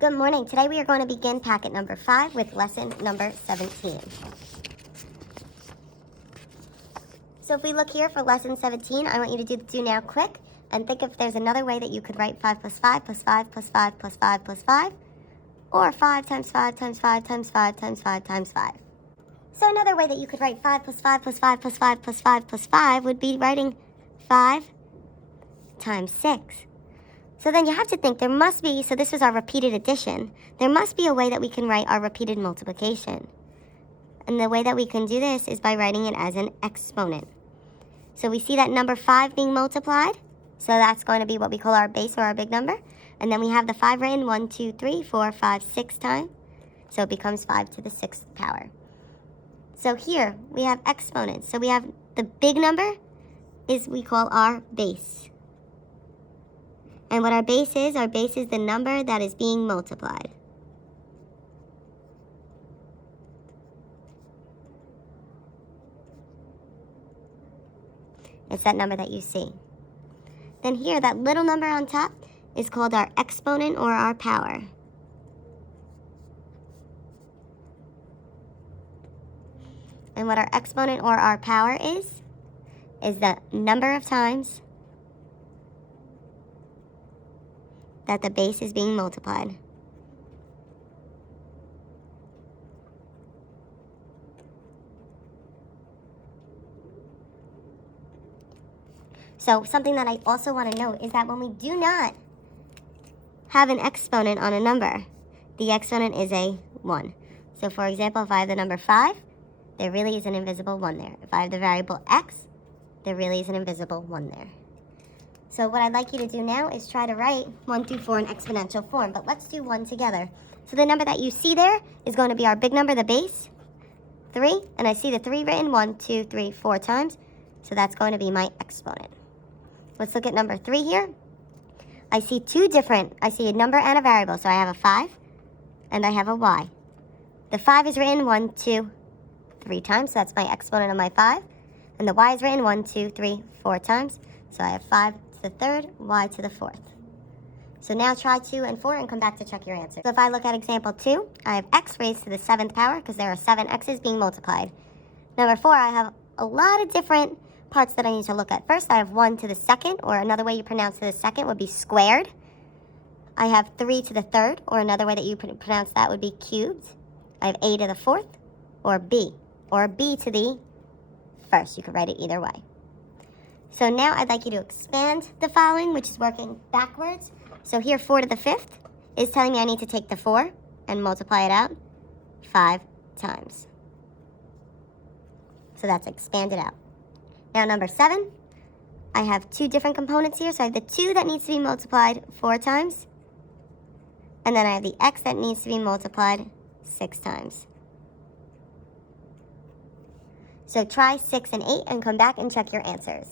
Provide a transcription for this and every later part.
Good morning. Today we are going to begin packet number 5 with lesson number 17. So if we look here for lesson 17, I want you to do now quick and think if there's another way that you could write 5 plus 5 plus 5 plus 5 plus 5 plus 5, or 5 times 5 times 5 times 5 times 5 times 5. So another way that you could write 5 plus 5 plus 5 plus 5 plus 5 plus 5 would be writing 5 times 6. So then you have to think there must be, so this was our repeated addition, there must be a way that we can write our repeated multiplication. And the way that we can do this is by writing it as an exponent. So we see that number 5 being multiplied, so that's going to be what we call our base or our big number. And then we have the 5 written 1, 2, 3, 4, 5, 6 times, so it becomes 5 to the 6th power. So here we have exponents. So we have the big number is we call our base. And what our base is the number that is being multiplied. It's that number that you see. Then here, that little number on top is called our exponent or our power. And what our exponent or our power is the number of times that the base is being multiplied. So something that I also want to note is that when we do not have an exponent on a number, the exponent is a 1. So for example, if I have the number 5, there really is an invisible 1 there. If I have the variable x, there really is an invisible 1 there. So what I'd like you to do now is try to write 1 through 4 in exponential form, but let's do 1 together. So the number that you see there is going to be our big number, the base, 3, and I see the 3 written 1, 2, 3, 4 times, so that's going to be my exponent. Let's look at number 3 here. I see a number and a variable, so I have a 5, and I have a y. The 5 is written 1, 2, 3 times, so that's my exponent of my 5, and the y is written 1, 2, 3, 4 times, so I have 5 to the 3rd, y to the 4th. So now try 2 and 4 and come back to check your answer. So if I look at example 2, I have x raised to the 7th power because there are 7 x's being multiplied. Number 4, I have a lot of different parts that I need to look at. First, I have 1 to the 2nd, or another way you pronounce to the 2nd would be squared. I have 3 to the 3rd, or another way that you pronounce that would be cubed. I have a to the 4th, or b to the 1st. You could write it either way. So now I'd like you to expand the following, which is working backwards. So here 4 to the 5th is telling me I need to take the 4 and multiply it out 5 times. So that's expanded out. Now number 7, I have 2 different components here. So I have the 2 that needs to be multiplied 4 times. And then I have the x that needs to be multiplied 6 times. So try 6 and 8 and come back and check your answers.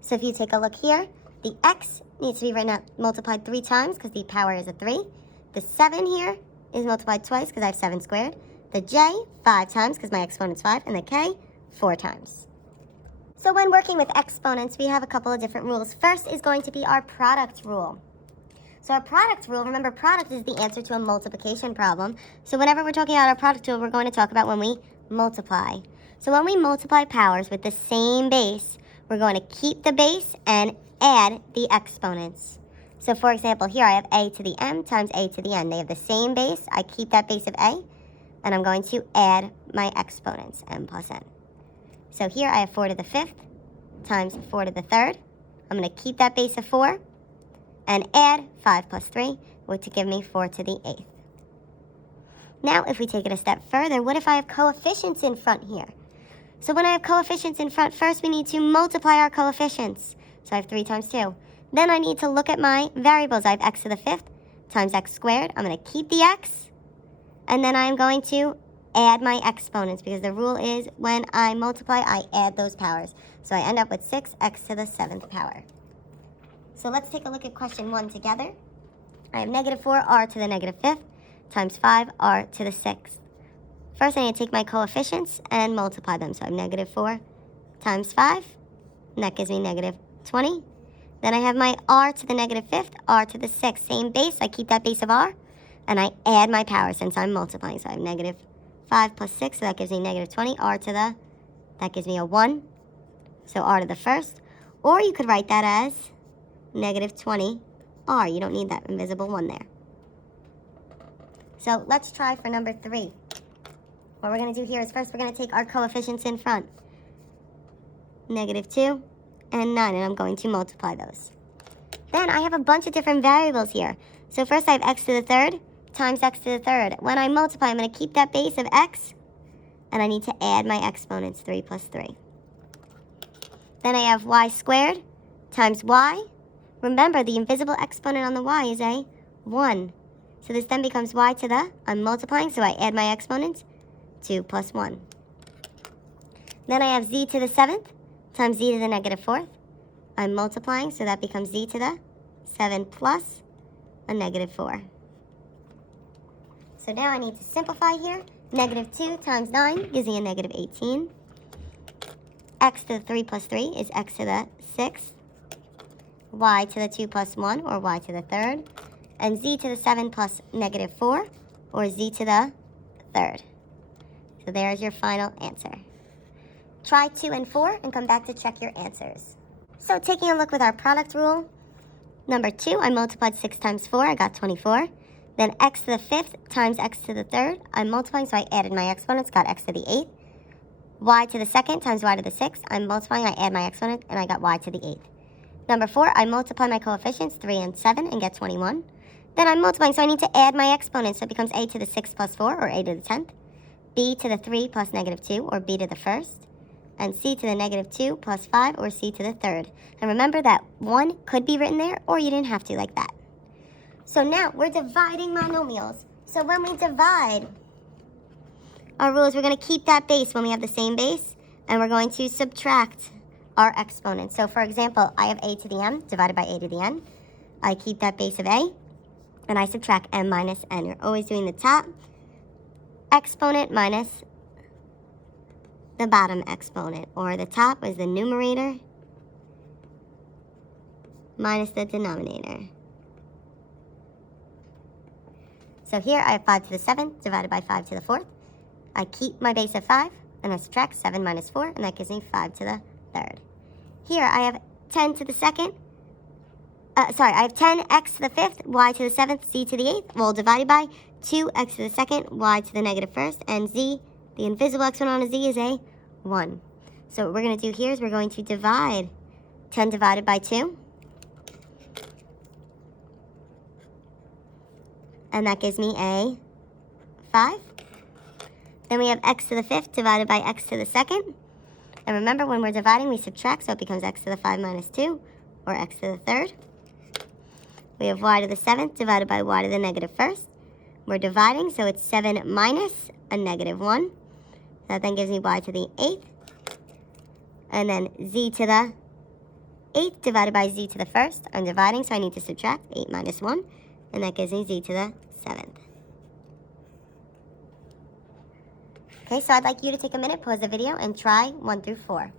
So if you take a look here, the x needs to be multiplied 3 times because the power is a 3. The 7 here is multiplied twice because I have 7 squared. The j, 5 times because my exponent's 5. And the k, 4 times. So when working with exponents, we have a couple of different rules. First is going to be our product rule. So our product rule, remember product is the answer to a multiplication problem. So whenever we're talking about our product rule, we're going to talk about when we multiply. So when we multiply powers with the same base, we're going to keep the base and add the exponents. So for example, here I have a to the m times a to the n. They have the same base. I keep that base of a, and I'm going to add my exponents, m plus n. So here I have 4 to the 5th times 4 to the 3rd. I'm going to keep that base of 4 and add 5 plus 3, which will give me 4 to the 8th. Now if we take it a step further, what if I have coefficients in front here? So when I have coefficients in front, first we need to multiply our coefficients. So I have 3 times 2. Then I need to look at my variables. I have x to the 5th times x squared. I'm going to keep the x, and then I'm going to add my exponents because the rule is when I multiply, I add those powers. So I end up with 6x to the 7th power. So let's take a look at question 1 together. I have negative 4r to the negative 5th times 5r to the 6th. First, I need to take my coefficients and multiply them. So I have negative 4 times 5, and that gives me negative 20. Then I have my r to the negative 5th, r to the 6th. Same base, I keep that base of r. and I add my power since I'm multiplying. So I have negative 5 plus 6, so that gives me negative 20. R to the, that gives me a 1. So R to the first. Or you could write that as negative 20 R. You don't need that invisible 1 there. So let's try for number 3. What we're going to do here is first we're going to take our coefficients in front. Negative 2 and 9, and I'm going to multiply those. Then I have a bunch of different variables here. So first I have x to the third times x to the third. When I multiply, I'm going to keep that base of x, and I need to add my exponents, 3 plus 3. Then I have y squared times y. Remember, the invisible exponent on the y is a 1. So this then becomes y to the, I'm multiplying, so I add my exponents, 2 plus 1. Then I have z to the 7th times z to the negative 4th. I'm multiplying, so that becomes z to the 7 plus a negative 4. So now I need to simplify here. Negative 2 times 9 gives me a negative 18. X to the 3 plus 3 is x to the 6th. Y to the 2 plus 1, or y to the third. And z to the 7 plus negative 4, or z to the third. So there's your final answer. Try 2 and 4 and come back to check your answers. So taking a look with our product rule, number 2, I multiplied 6 times 4, I got 24. Then x to the 5th times x to the 3rd, I'm multiplying, so I added my exponents, got x to the 8th. Y to the 2nd times y to the 6th, I'm multiplying, I add my exponent, and I got y to the 8th. Number 4, I multiply my coefficients, 3 and 7, and get 21. Then I'm multiplying, so I need to add my exponents, so it becomes a to the 6 plus 4, or a to the 10th. B to the 3 plus negative 2, or b to the 1st. And c to the negative 2 plus 5, or c to the 3rd. And remember that 1 could be written there, or you didn't have to like that. So now we're dividing monomials. So when we divide, our rule is we're going to keep that base when we have the same base, and we're going to subtract our exponents. So for example, I have a to the m divided by a to the n. I keep that base of a, and I subtract m minus n. You're always doing the top exponent minus the bottom exponent, or the top is the numerator minus the denominator. So here I have 5 to the 7th divided by 5 to the 4th. I keep my base of 5, and I subtract 7 minus 4, and that gives me 5 to the 3rd. Here I have 10 to the 2nd. I have 10x to the 5th, y to the 7th, z to the 8th. Well, divided by 2x to the 2nd, y to the negative 1st, and z, the invisible exponent on a z is a 1. So what we're going to do here is we're going to divide 10 divided by 2. And that gives me a 5. Then we have x to the 5th divided by x to the 2nd. And remember, when we're dividing, we subtract, so it becomes x to the 5 minus 2, or x to the 3rd. We have y to the 7th divided by y to the negative 1st. We're dividing, so it's 7 minus a negative 1. That then gives me y to the 8th. And then z to the 8th divided by z to the 1st. I'm dividing, so I need to subtract 8 minus 1. And that gives me z to the 7th. Okay, so I'd like you to take a minute, pause the video, and try 1 through 4.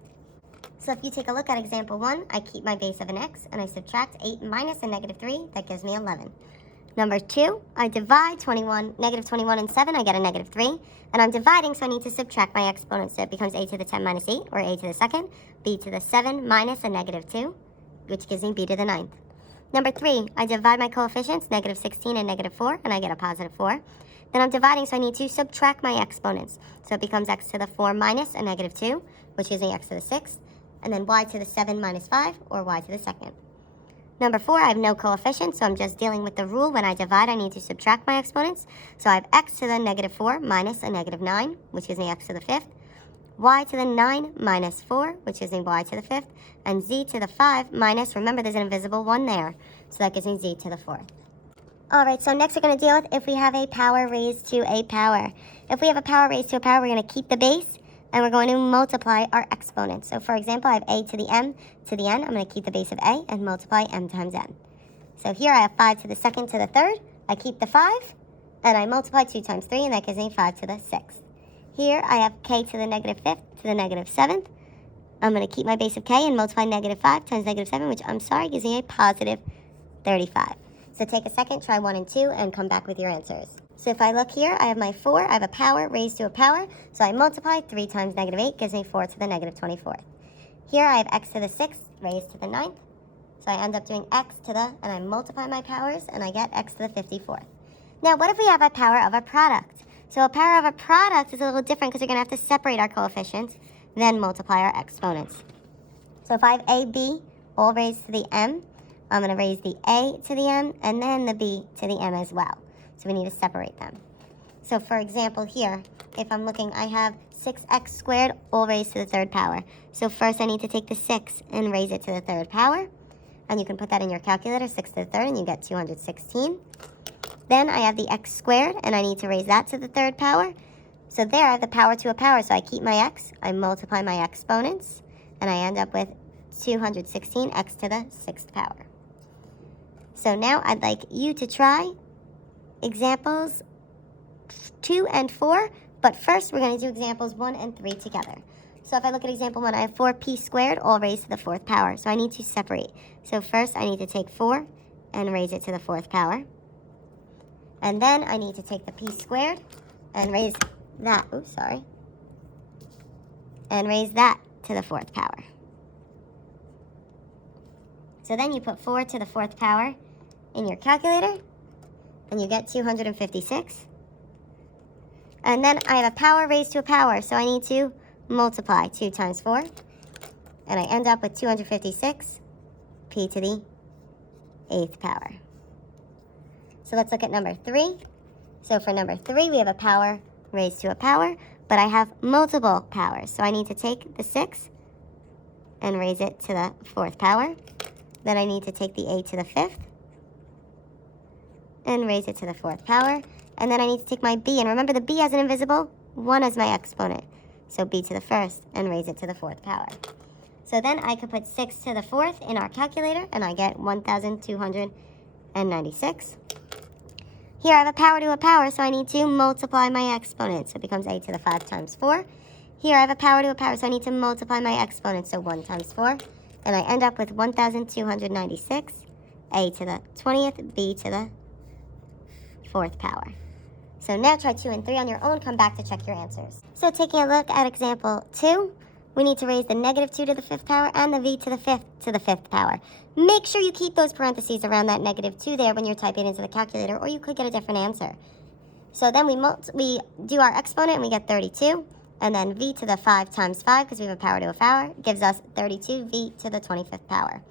So if you take a look at example 1, I keep my base of an x, and I subtract 8 minus a negative 3. That gives me 11. Number 2, I divide negative 21 and 7. I get a negative 3. And I'm dividing, so I need to subtract my exponents. So it becomes a to the 10 minus 8, or a to the 2nd, b to the 7 minus a negative 2, which gives me b to the 9th. Number 3, I divide my coefficients, negative 16 and negative 4, and I get a positive 4. Then I'm dividing, so I need to subtract my exponents. So it becomes x to the 4 minus a negative 2, which gives me x to the 6th. And then y to the 7 minus 5, or y to the 2nd. Number 4, I have no coefficients, so I'm just dealing with the rule. When I divide, I need to subtract my exponents. So I have x to the negative 4 minus a negative 9, which gives me x to the 5th. Y to the 9 minus 4, which gives me y to the 5th. And z to the 5 minus, remember there's an invisible 1 there, so that gives me z to the 4th. All right, so next we're going to deal with if we have a power raised to a power. If we have a power raised to a power, we're going to keep the base, and we're going to multiply our exponents. So for example, I have a to the m to the n. I'm going to keep the base of a and multiply m times n. So here I have 5 to the 2nd to the 3rd. I keep the 5, and I multiply 2 times 3, and that gives me 5 to the 6th. Here I have k to the negative 5th to the negative 7th. I'm going to keep my base of k and multiply negative 5 times negative 7, which, I'm sorry, gives me a positive 35. So take a second, try 1 and 2, and come back with your answers. So if I look here, I have my 4, I have a power raised to a power, so I multiply 3 times negative 8 gives me 4 to the negative 24th. Here I have x to the 6th raised to the 9th, so I end up doing x to the, and I multiply my powers, and I get x to the 54th. Now what if we have a power of a product? So a power of a product is a little different because we're going to have to separate our coefficients, then multiply our exponents. So if I have a, b, all raised to the m, I'm going to raise the a to the m, and then the b to the m as well. So we need to separate them. So for example here, if I'm looking, I have 6x squared all raised to the 3rd power. So first I need to take the 6 and raise it to the 3rd power. And you can put that in your calculator, 6 to the 3rd, and you get 216. Then I have the x squared, and I need to raise that to the 3rd power. So there I have the power to a power, so I keep my x, I multiply my exponents, and I end up with 216x to the 6th power. So now I'd like you to try examples 2 and 4, but first we're going to do examples 1 and 3 together. So if I look at example 1, I have 4p squared all raised to the 4th power, so I need to separate. So first I need to take 4 and raise it to the 4th power. And then I need to take the p squared and raise that, and raise that to the 4th power. So then you put 4 to the 4th power in your calculator, and you get 256. And then I have a power raised to a power, so I need to multiply 2 times 4, and I end up with 256 p to the 8th power. So let's look at number 3. So for number 3, we have a power raised to a power, but I have multiple powers. So I need to take the 6 and raise it to the 4th power. Then I need to take the a to the 5th and raise it to the 4th power. And then I need to take my b, and remember the b has an invisible 1 as my exponent. So b to the 1st and raise it to the 4th power. So then I could put 6 to the 4th in our calculator, and I get 1,296. Here I have a power to a power, so I need to multiply my exponents. So it becomes a to the 5 times 4. Here I have a power to a power, so I need to multiply my exponents. So 1 times 4. And I end up with 1,296, a to the 20th, b to the 4th power. So now try 2 and 3 on your own. Come back to check your answers. So taking a look at example 2, we need to raise the negative 2 to the 5th power and the v to the 5th power. Make sure you keep those parentheses around that negative 2 there when you're typing into the calculator, or you could get a different answer. So then we do our exponent, and we get 32. And then v to the 5 times 5, because we have a power to a power, gives us 32v to the 25th power.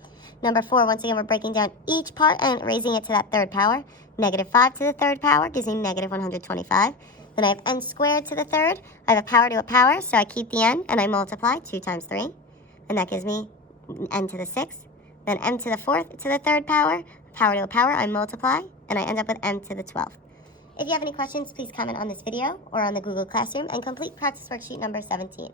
Number 4, once again, we're breaking down each part and raising it to that 3rd power. Negative 5 to the 3rd power gives me negative 125. Then I have n squared to the 3rd. I have a power to a power, so I keep the n, and I multiply 2 times 3. And that gives me n to the 6th. Then m to the 4th to the 3rd power. Power to a power, I multiply, and I end up with m to the 12th. If you have any questions, please comment on this video or on the Google Classroom and complete practice worksheet number 17.